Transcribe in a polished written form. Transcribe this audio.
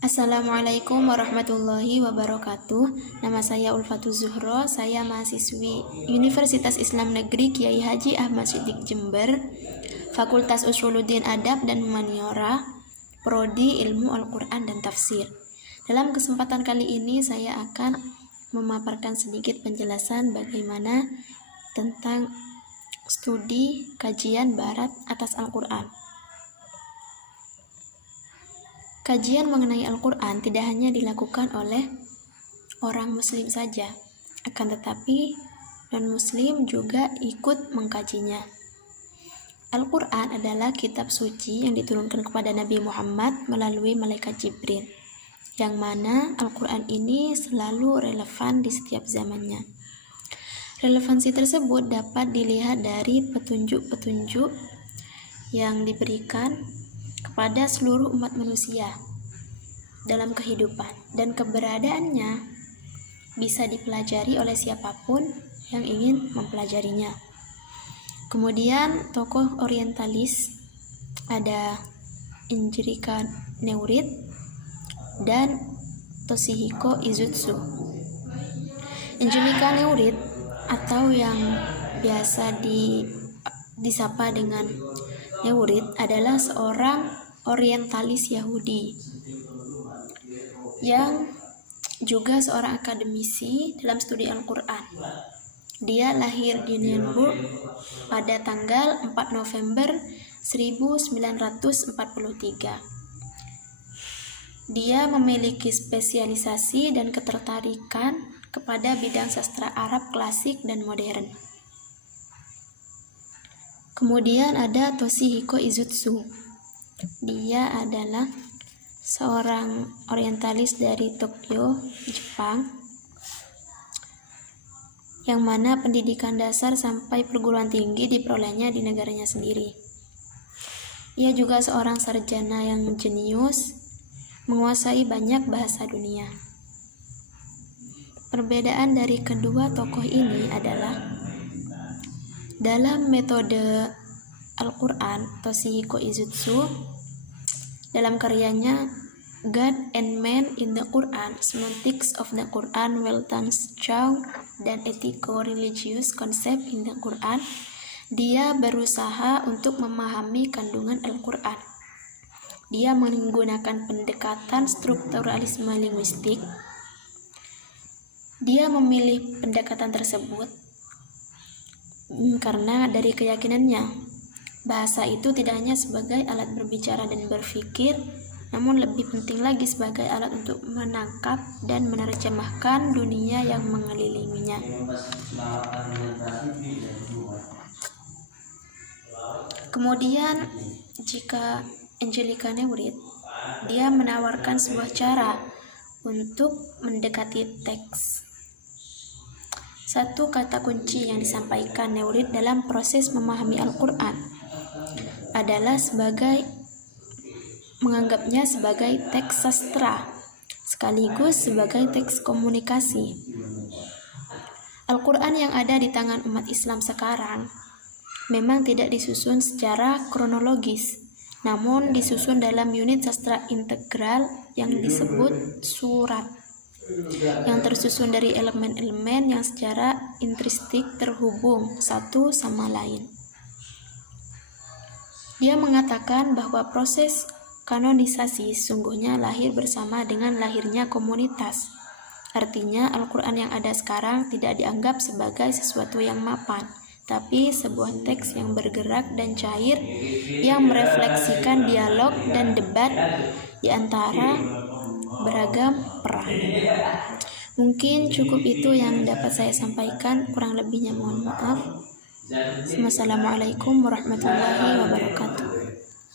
Assalamualaikum warahmatullahi wabarakatuh. Nama saya Ulfatuz Zuhro. Saya mahasiswi Universitas Islam Negeri Kiai Haji Ahmad Siddiq Jember, Fakultas Usuluddin Adab dan Humaniora, Prodi Ilmu Al-Quran dan Tafsir. Dalam kesempatan kali ini saya akan memaparkan sedikit penjelasan bagaimana tentang studi kajian barat atas Al-Quran. Kajian mengenai Al-Quran tidak hanya dilakukan oleh orang Muslim saja, akan tetapi non-Muslim juga ikut mengkajinya. Al-Quran adalah kitab suci yang diturunkan kepada Nabi Muhammad melalui malaikat Jibril, yang mana Al-Quran ini selalu relevan di setiap zamannya. Relevansi tersebut dapat dilihat dari petunjuk-petunjuk yang diberikan kepada seluruh umat manusia dalam kehidupan, dan keberadaannya bisa dipelajari oleh siapapun yang ingin mempelajarinya. Kemudian tokoh orientalis ada Injirika Neurit dan Toshihiko Izutsu. Injirika Neurit atau yang biasa disapa dengan Neurit adalah seorang orientalis Yahudi yang juga seorang akademisi dalam studi Al-Quran. Dia lahir di Nuremberg pada tanggal 4 November 1943. Dia memiliki spesialisasi dan ketertarikan kepada bidang sastra Arab klasik dan modern. Kemudian ada Toshihiko Izutsu. Dia adalah seorang orientalis dari Tokyo, Jepang, yang mana pendidikan dasar sampai perguruan tinggi diperolehnya di negaranya sendiri. Ia juga seorang sarjana yang jenius, menguasai banyak bahasa dunia. Perbedaan dari kedua tokoh ini adalah dalam metode Al-Quran, Toshihiko Izutsu dalam karyanya God and Man in the Quran, Semantics of the Quran, Weltanschauung, dan Ethico-Religious Concept in the Quran, dia berusaha untuk memahami kandungan Al-Quran. Dia menggunakan pendekatan strukturalisme linguistik. Dia memilih pendekatan tersebut karena dari keyakinannya, bahasa itu tidak hanya sebagai alat berbicara dan berpikir, namun lebih penting lagi sebagai alat untuk menangkap dan menerjemahkan dunia yang mengelilinginya. Kemudian, jika Injirika Neurit, dia menawarkan sebuah cara untuk mendekati teks. Satu kata kunci yang disampaikan Neurit dalam proses memahami Al-Quran adalah menganggapnya sebagai teks sastra, sekaligus sebagai teks komunikasi. Al-Quran yang ada di tangan umat Islam sekarang memang tidak disusun secara kronologis, namun disusun dalam unit sastra integral yang disebut surat, yang tersusun dari elemen-elemen yang secara intristik terhubung satu sama lain. Dia mengatakan bahwa proses kanonisasi sungguhnya lahir bersama dengan lahirnya komunitas. Artinya Al-Quran yang ada sekarang tidak dianggap sebagai sesuatu yang mapan, tapi sebuah teks yang bergerak dan cair yang merefleksikan dialog dan debat di antara beragam peran. Mungkin cukup itu yang dapat saya sampaikan, kurang lebihnya mohon maaf. Wassalamualaikum warahmatullahi wabarakatuh.